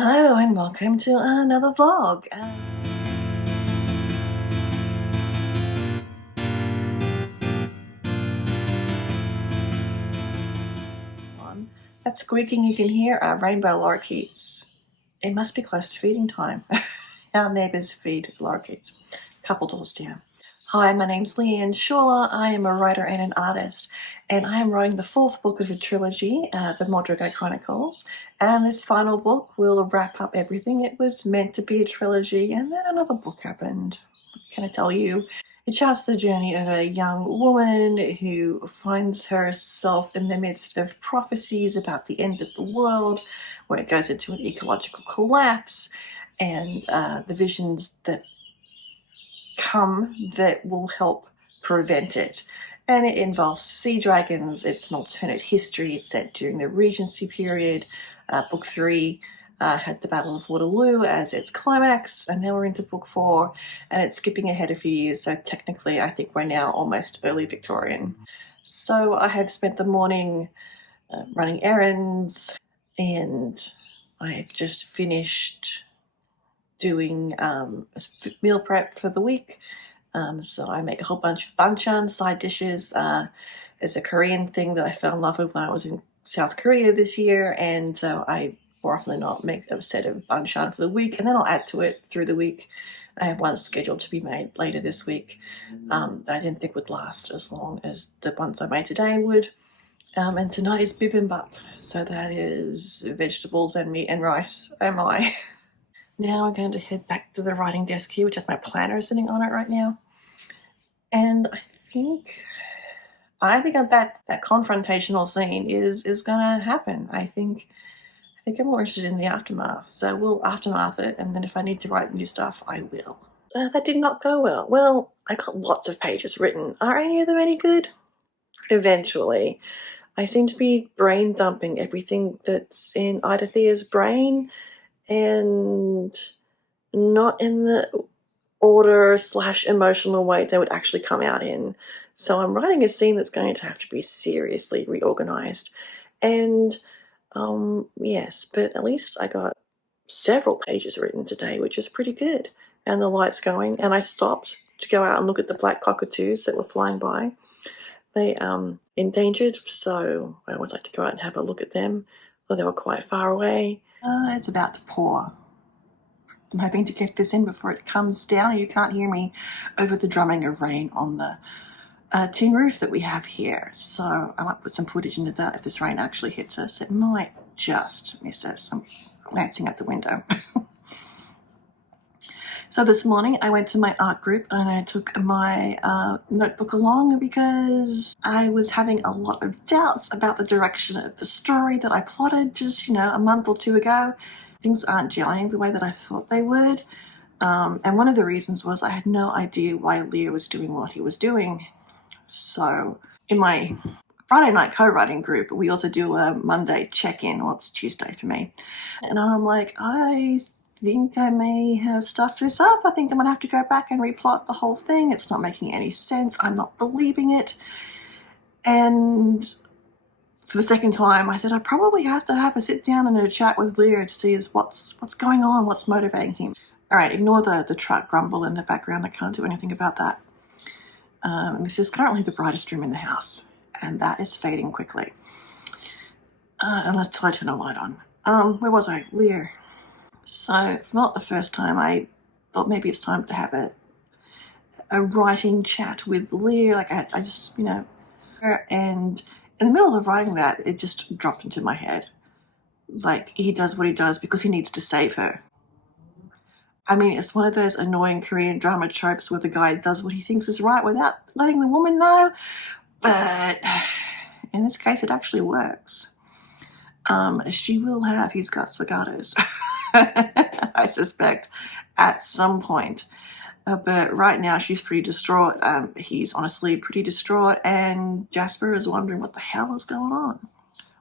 Hello and welcome to another vlog. That squeaking you can hear are rainbow lorikeets. It must be close to feeding time. Our neighbours feed lorikeets, a couple doors down. Hi, my name's Leanne Shawler. I am a writer and an artist, and I am writing the fourth book of a trilogy, the Modrigo Chronicles. And this final book will wrap up everything. It was meant to be a trilogy, and then another book happened. What can I tell you? It charts the journey of a young woman who finds herself in the midst of prophecies about the end of the world, where it goes into an ecological collapse, and the visions that come that will help prevent it. And it involves sea dragons. It's an alternate history. It's set during the Regency period. Book 3 had the Battle of Waterloo as its climax, and now we're into book 4, and it's skipping ahead a few years, so technically I think we're now almost early Victorian. So I have spent the morning running errands, and I've just finished doing meal prep for the week. So I make a whole bunch of banchan side dishes. It's a Korean thing that I fell in love with when I was in South Korea this year, and so I more often than not make a set of banchan for the week, and then I'll add to it through the week. I have one scheduled to be made later this week that I didn't think would last as long as the ones I made today would. And tonight is bibimbap, so that is vegetables and meat and rice. Oh my. Now I'm going to head back to the writing desk here, which has my planner sitting on it right now. And I think that confrontational scene is gonna happen. I think I'm more interested in the aftermath. So we'll aftermath it, and then if I need to write new stuff, I will. That did not go well. Well, I got lots of pages written. Are any of them any good? Eventually. I seem to be brain dumping everything that's in Ida Thea's brain, and not in the order/emotional way they would actually come out in. So I'm writing a scene that's going to have to be seriously reorganized. And yes, but at least I got several pages written today, which is pretty good. And the light's going, and I stopped to go out and look at the black cockatoos that were flying by. They endangered, so I always like to go out and have a look at them, though they were quite far away. It's about to pour. So I'm hoping to get this in before it comes down and you can't hear me over the drumming of rain on the tin roof that we have here. So I might put some footage into that if this rain actually hits us. It might just miss us. I'm glancing out the window. So this morning I went to my art group and I took my notebook along because I was having a lot of doubts about the direction of the story that I plotted just, a month or two ago. Things aren't gelling the way that I thought they would. And one of the reasons was I had no idea why Lear was doing what he was doing. So in my Friday night co-writing group, we also do a Monday check-in, well, it's Tuesday for me. And I'm like, I think I may have stuffed this up. I think I'm gonna have to go back and replot the whole thing. It's not making any sense. I'm not believing it. And for the second time, I said, I probably have to have a sit down and a chat with Lear to see what's going on, what's motivating him. All right, ignore the truck grumble in the background. I can't do anything about that. This is currently the brightest room in the house, and that is fading quickly. Unless I turn a light on. Where was I? Lear. So, not the first time, I thought maybe it's time to have a writing chat with Lear. Like, I just, and in the middle of writing that, it just dropped into my head. Like, he does what he does because he needs to save her. I mean, it's one of those annoying Korean drama tropes where the guy does what he thinks is right without letting the woman know. But in this case, it actually works. She will have his guts for gatos, I suspect, at some point. But right now, she's pretty distraught. He's honestly pretty distraught, and Jasper is wondering what the hell is going on.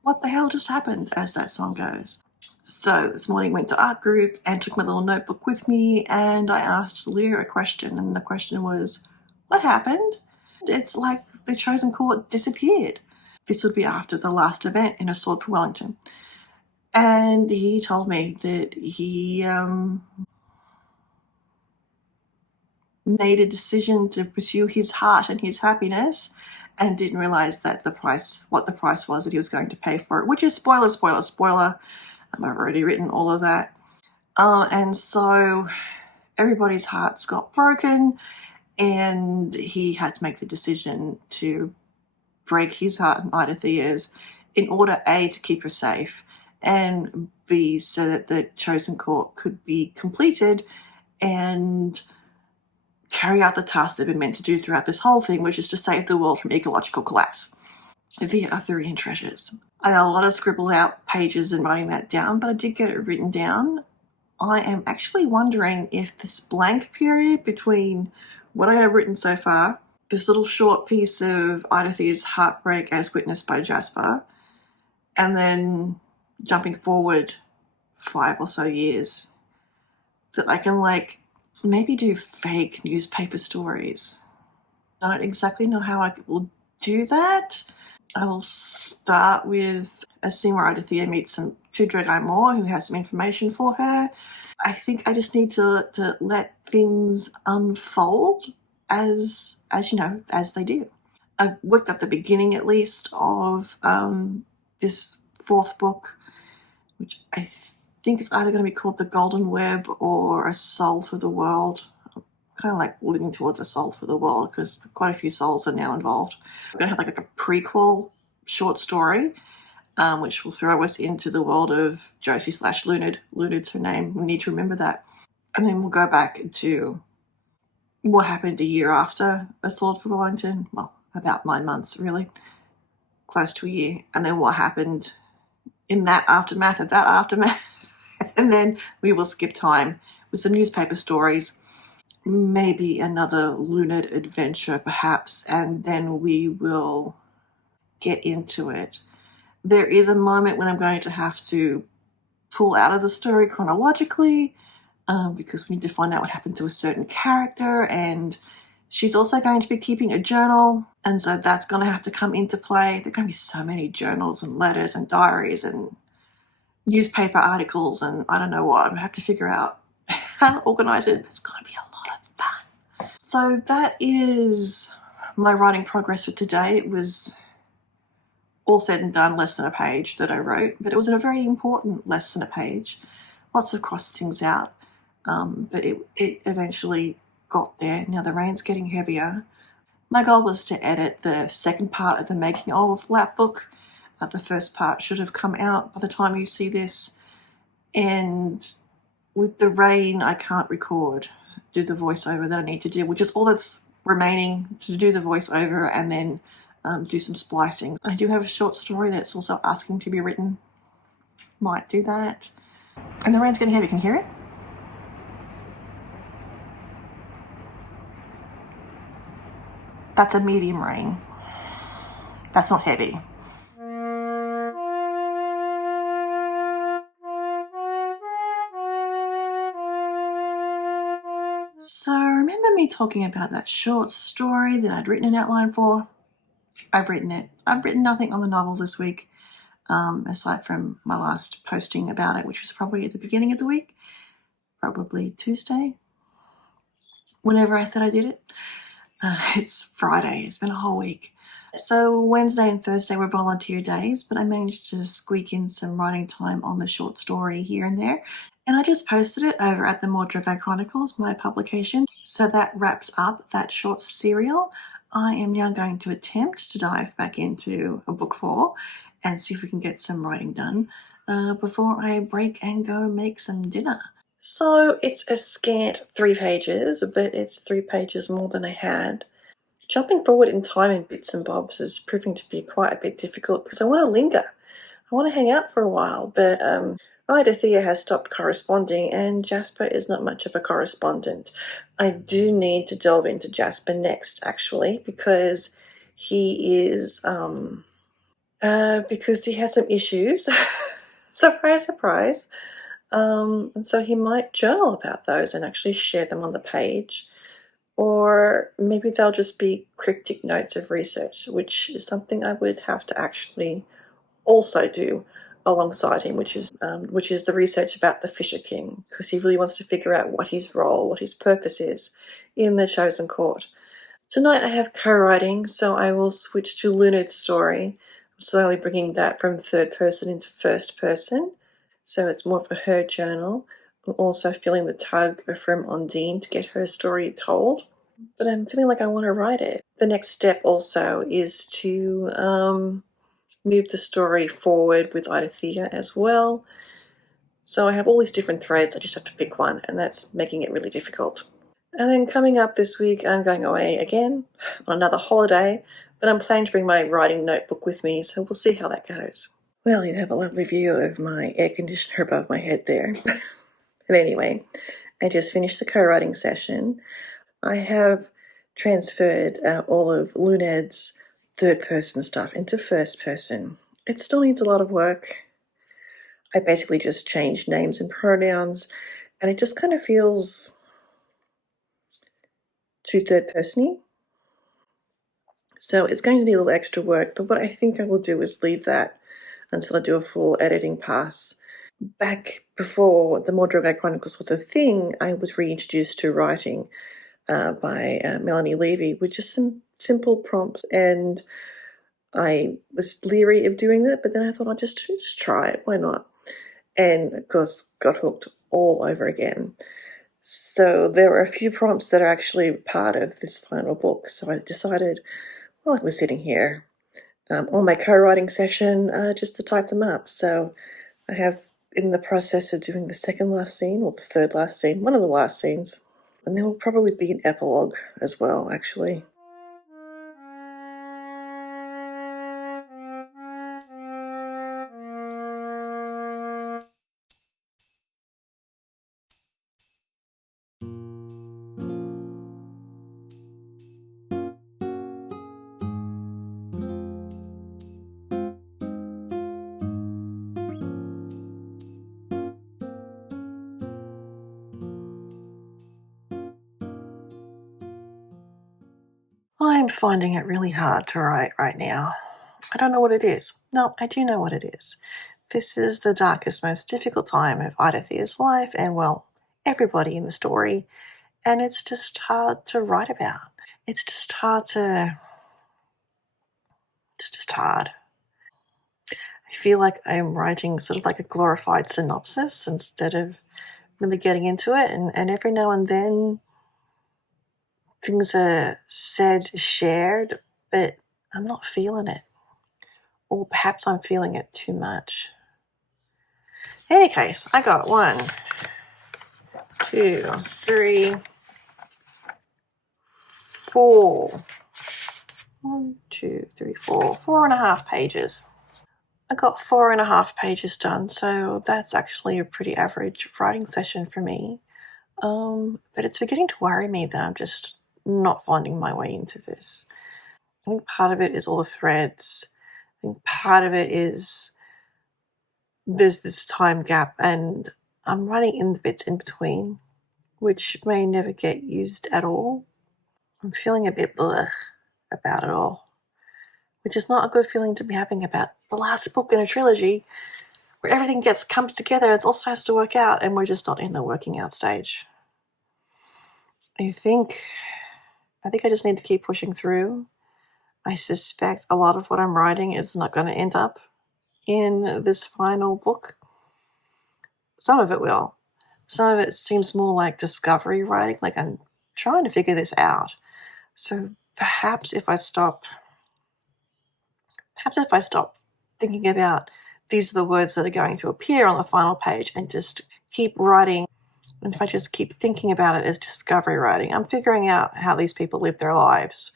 What the hell just happened, as that song goes. So this morning I went to art group and took my little notebook with me, and I asked Lear a question, and the question was, what happened? It's like the chosen court disappeared. This would be after the last event in A Sword for Wellington. And he told me that he made a decision to pursue his heart and his happiness, and didn't realize that what the price was that he was going to pay for it, which is spoiler, spoiler, spoiler. I've already written all of that. And so everybody's hearts got broken, and he had to make the decision to break his heart and Idathea's in order, A, to keep her safe, and B, so that the chosen court could be completed and carry out the task they've been meant to do throughout this whole thing, which is to save the world from ecological collapse via Arthurian treasures. I had a lot of scribbled out pages and writing that down, but I did get it written down. I am actually wondering if this blank period between what I have written so far, this little short piece of Idathea's heartbreak as witnessed by Jasper, and then jumping forward 5 or so years, that I can maybe do fake newspaper stories. I don't exactly know how I will do that. I will start with a scene where Idathea meets some 2 Dreadeye more who have some information for her. I think I just need to let things unfold as they do. I've worked at the beginning, at least, of this 4th book, which I think is either going to be called The Golden Web or A Soul for the World. I'm kind of leaning towards A Soul for the World because quite a few souls are now involved. We're going to have a prequel short story, which will throw us into the world of Josie / Lunid. Lunid's her name. We need to remember that. And then we'll go back to what happened a year after A Sword for Wellington. Well, about 9 months, really. Close to a year. And then what happened in that aftermath of that aftermath. And then we will skip time with some newspaper stories, maybe another Lunid adventure perhaps, and then we will get into it. There is a moment when I'm going to have to pull out of the story chronologically, because we need to find out what happened to a certain character, and she's also going to be keeping a journal, and so that's going to have to come into play. There are going to be so many journals and letters and diaries and newspaper articles, and I don't know what. I have to figure out how to organize it. It's going to be a lot of fun. So that is my writing progress for today. It was all said and done less than a page that I wrote, but it was a very important less than a page. Lots of crossed things out, but it eventually got there. Now the rain's getting heavier. My goal was to edit the second part of the making of Lap book. The first part should have come out by the time you see this, and with the rain I can't do the voiceover that I need to do, which is all that's remaining, to do the voiceover and then do some splicing. I do have a short story that's also asking to be written. Might do that. And the rain's getting heavy. Can you hear it? That's a medium rain. That's not heavy. So remember me talking about that short story that I'd written an outline for? I've written it. I've written nothing on the novel this week, aside from my last posting about it, which was probably at the beginning of the week, probably Tuesday, whenever I said I did it. It's Friday. It's been a whole week. So Wednesday and Thursday were volunteer days, but I managed to squeak in some writing time on the short story here and there. And I just posted it over at the Mordred Chronicles, my publication. So that wraps up that short serial. I am now going to attempt to dive back into a book 4 and see if we can get some writing done before I break and go make some dinner. So it's a scant 3 pages, but it's 3 pages more than I had. Jumping forward in time in bits and bobs is proving to be quite a bit difficult because I want to linger. I want to hang out for a while, but Idathea has stopped corresponding and Jasper is not much of a correspondent. I do need to delve into Jasper next, actually, because he is because he has some issues. Surprise, surprise. And so he might journal about those and actually share them on the page. Or maybe they'll just be cryptic notes of research, which is something I would have to actually also do. alongside him, which is the research about the Fisher King, because he really wants to figure out what his role, what his purpose is in the Chosen Court. Tonight I have co-writing, so I will switch to Lunard's story. I'm slowly bringing that from third person into first person, so it's more of a her journal. I'm also feeling the tug from Ondine to get her story told, but I'm feeling like I want to write it. The next step also is to move the story forward with Idathea as well. So I have all these different threads, I just have to pick one, and that's making it really difficult. And then coming up this week, I'm going away again on another holiday, but I'm planning to bring my writing notebook with me, so we'll see how that goes. Well, you have a lovely view of my air conditioner above my head there. But anyway, I just finished the co-writing session. I have transferred all of Luned's third-person stuff into first-person. It still needs a lot of work. I basically just changed names and pronouns, and it just kind of feels too third-person-y. So it's going to need a little extra work, but what I think I will do is leave that until I do a full editing pass. Back before the Mordred Chronicles was a thing, I was reintroduced to writing by Melanie Levy with just some simple prompts, and I was leery of doing that, but then I thought I'll just try it, why not? And of course got hooked all over again. So there were a few prompts that are actually part of this final book, so I decided, while I was sitting here on my co-writing session, just to type them up. So I have in the process of doing the second last scene, or the third last scene, one of the last scenes, and there will probably be an epilogue as well, actually. I'm finding it really hard to write right now. I don't know what it is. No, I do know what it is. This is the darkest, most difficult time of Idathea's life, and well, everybody in the story, and it's just hard to write about. It's just hard to... It's just hard. I feel like I'm writing sort of like a glorified synopsis instead of really getting into it, and every now and then things are said, shared, but I'm not feeling it. Or perhaps I'm feeling it too much. In any case, I got 1, 2, 3, 4. 1, 2, 3, 4. 4.5 pages. I got 4.5 pages done, so that's actually a pretty average writing session for me. But it's beginning to worry me that I'm just not finding my way into this. I think part of it is all the threads. I think part of it is there's this time gap, and I'm writing in the bits in between, which may never get used at all. I'm feeling a bit bleh about it all, which is not a good feeling to be having about the last book in a trilogy where everything comes together. It also has to work out, and we're just not in the working out stage. I think I just need to keep pushing through. I suspect a lot of what I'm writing is not going to end up in this final book. Some of it will. Some of it seems more like discovery writing, like I'm trying to figure this out. So perhaps if I stop thinking about these are the words that are going to appear on the final page and just keep writing, and if I just keep thinking about it as discovery writing, I'm figuring out how these people live their lives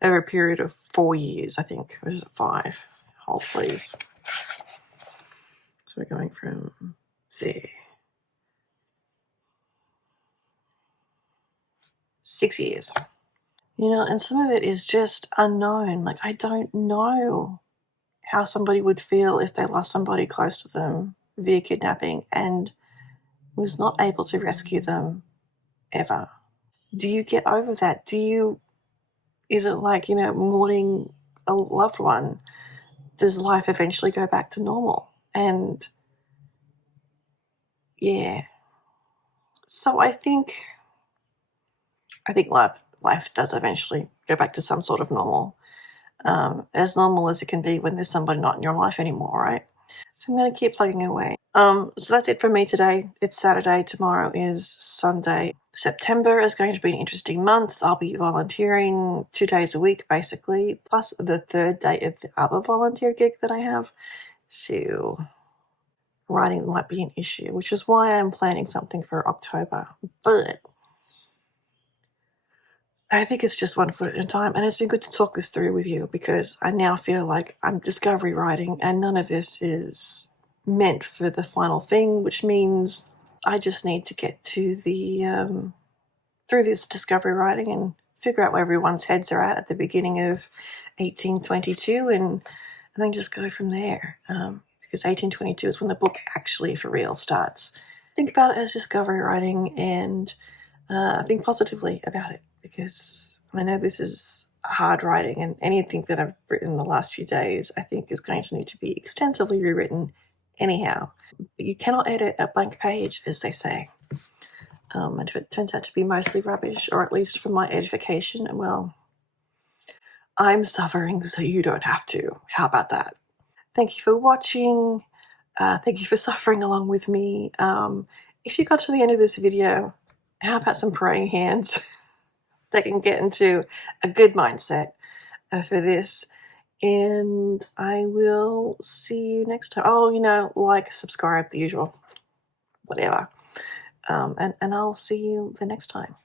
over a period of 4 years, I think. Or is it 5? Hold, please. So we're going from there. 6 years. And some of it is just unknown. Like, I don't know how somebody would feel if they lost somebody close to them via kidnapping and was not able to rescue them ever. Do you get over that? Is it like, mourning a loved one? Does life eventually go back to normal? And yeah, so I think life does eventually go back to some sort of normal, as normal as it can be when there's somebody not in your life anymore, right? So I'm going to keep plugging away. So that's it for me today. It's Saturday. Tomorrow is Sunday. September is going to be an interesting month. I'll be volunteering 2 days a week, basically, plus the third day of the other volunteer gig that I have. So writing might be an issue, which is why I'm planning something for October. But I think it's just one foot at a time, and it's been good to talk this through with you because I now feel like I'm discovery writing and none of this is meant for the final thing, which means I just need to get to the through this discovery writing and figure out where everyone's heads are at the beginning of 1822 and then just go from there, because 1822 is when the book actually for real starts. Think about it as discovery writing and think positively about it because I know this is hard writing and anything that I've written in the last few days I think is going to need to be extensively rewritten anyhow. But you cannot edit a blank page, as they say. And if it turns out to be mostly rubbish, or at least for my edification, well, I'm suffering so you don't have to. How about that? Thank you for watching. Thank you for suffering along with me. If you got to the end of this video, how about some praying hands? They can get into a good mindset for this. And I will see you next time. Oh, like, subscribe, the usual, whatever. And I'll see you the next time.